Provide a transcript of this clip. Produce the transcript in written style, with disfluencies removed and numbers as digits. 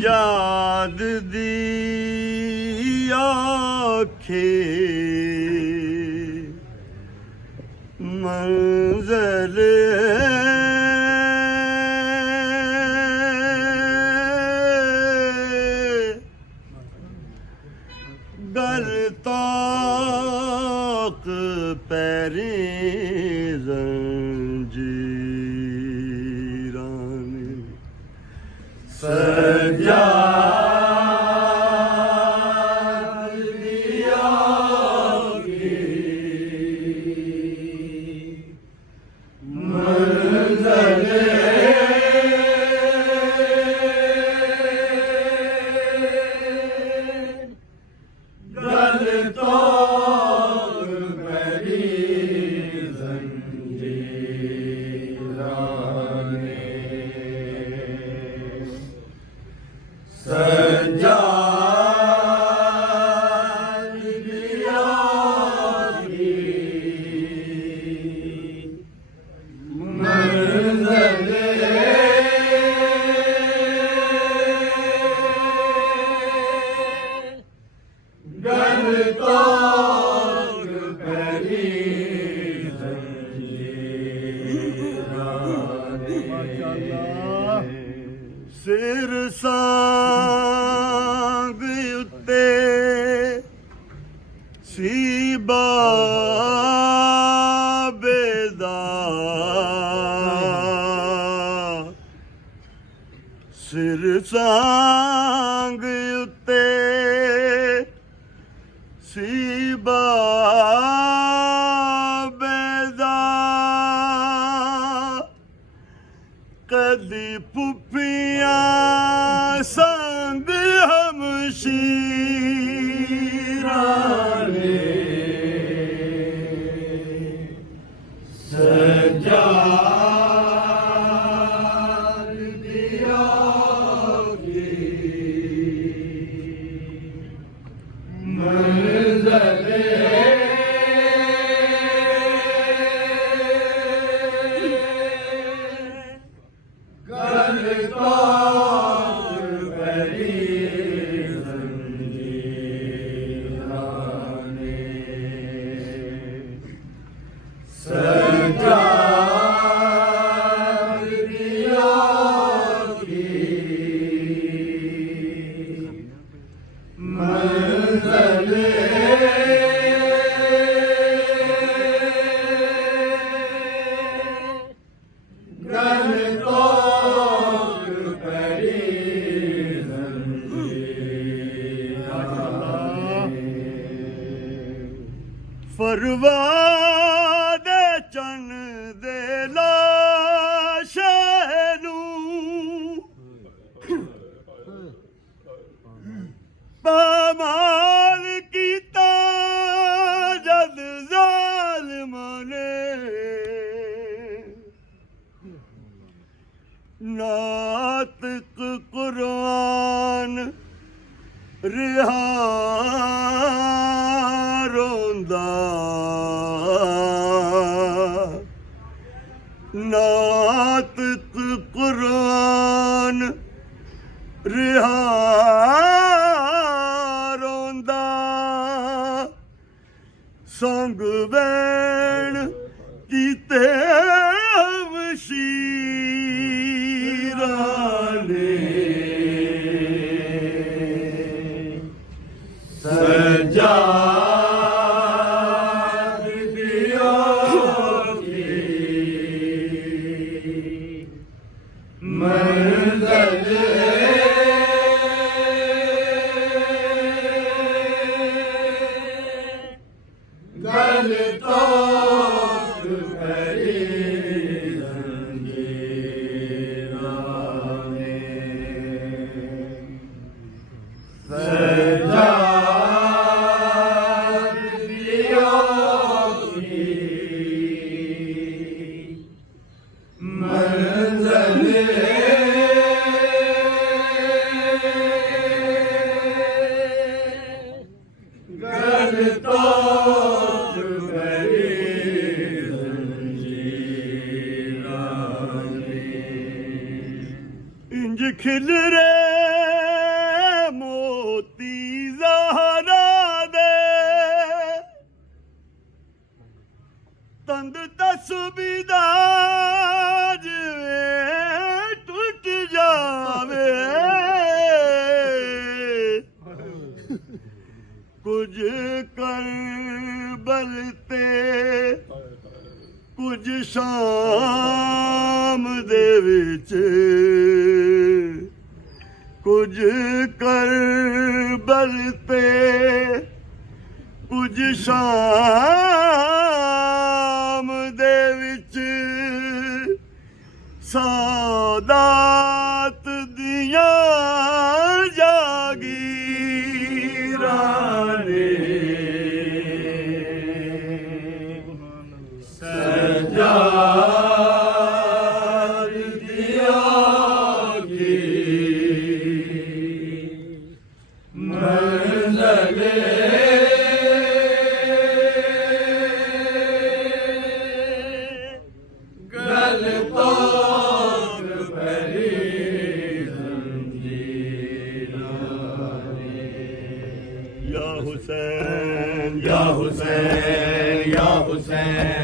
ਸਜਾਦ ਦੀ ਆਖੇ ਮੰਜ਼ਰ ਗਲ ਤਾਕ ਪੈਰੀ ਜ਼ੰਜੀਰਾਂ ਨੇ ਸਜਾਦ ਦੀ ਆਖੇ ਮੰਜ਼ਰ ਗਲ ਤਾਕ ਪੈਰੀ ਜ਼ੰਜੀਰਾਂ ਨੇ ਸਜਾਦ ਦੀ ਆਖੇ ਮੰਜ਼ਰ ਗਲ ਤਾਕ ਪੈਰੀ ਜ਼ੰਜੀਰਾਂ ਨੇ ਸਿਰ ਸਾਂਗ ਉੱਤੇ ਸੀ ਬਾਬੇ ਦਾ ਸਿਰ ਸਾਂਗ ਉੱਤੇ ਸੀ ਬਾਬੇ ਦਾ ਕਦੀ ਪੁੱਪੀਆਂ ਸੰਗ ਹਮਸ਼ੀਰਾਂ ਨੇ ਸਜਾਦ ਦੀ ਆਖੇ ਮੰਜ਼ਰ ਗਲ ਤਾਕ ਪੈਰੀ ਜ਼ੰਜੀਰਾਂ ਨੇ ਸਜਾਦ ਦੀ ਆਖੇ ਮੰਜ਼ਰ ਗਲ ਤਾਕ ਪੈਰੀ ਜ਼ੰਜੀਰਾਂ ਨੇ ਫਰਵਾ ਦੇ ਚੰਨ ਦੇ ਲਾਸ਼ੇ ਨੂੰ ਪਾਮਾਲ ਕੀਤਾ ਜਦ ਜ਼ਾਲਿਮਾਂ ਨੇ ਨਾਤਕ ਕੁਰਾਨ ਰਿਹਾ ਰੋਂਦਾ ਨਾਤਕ ਕੁਰਾਨ ਰਿਹਾ ਰੋਂਦਾ ਸੰਗ ਵੈਣ ਕੀਤੇ ਹਮਸ਼ੀਰਾਂ ਨੇ ਸਜਾਦ ਦੀ ਆਖੇ ਮੰਜ਼ਰ ਗਲ ਤਾਕ ਪੈਰੀ ਜ਼ੰਜੀਰਾਂ ਇੰਜ ਖਿਲਰੇ ਮੋਤੀ ਜ਼ਹਰਾ ਦੇ ਤੰਦ ਤਸਬੀਦਾ ਜਿਵੇਂ ਟੁੱਟ ਜਾਵੇ ਕੁਝ ਕਰਬਲ ਤੇ ਕੁਝ ਸ਼ਾਮ ਦੇ ਵਿੱਚ ਕੁਝ ਕਰਬਲ ਤੇ ਕੁਝ ਸ਼ਾਮ ਦੇ ਵਿੱਚ ਸਾਦਾਤ ਦੀਆਂ ਜਾਗੀਰਾਂ ਨੇ ਸਜਾਦ ਦਿਆ ਕੀ ਮੰਜ਼ਲੇ ਗਲ ਤੋੜ ਭਰੀ ਜ਼ੰਜੀਰਾਂ ਨੇ ਯਾ ਹੁਸੈਨ ਯਾ ਹੁਸੈਨ ਯਾ ਹੁਸੈਨ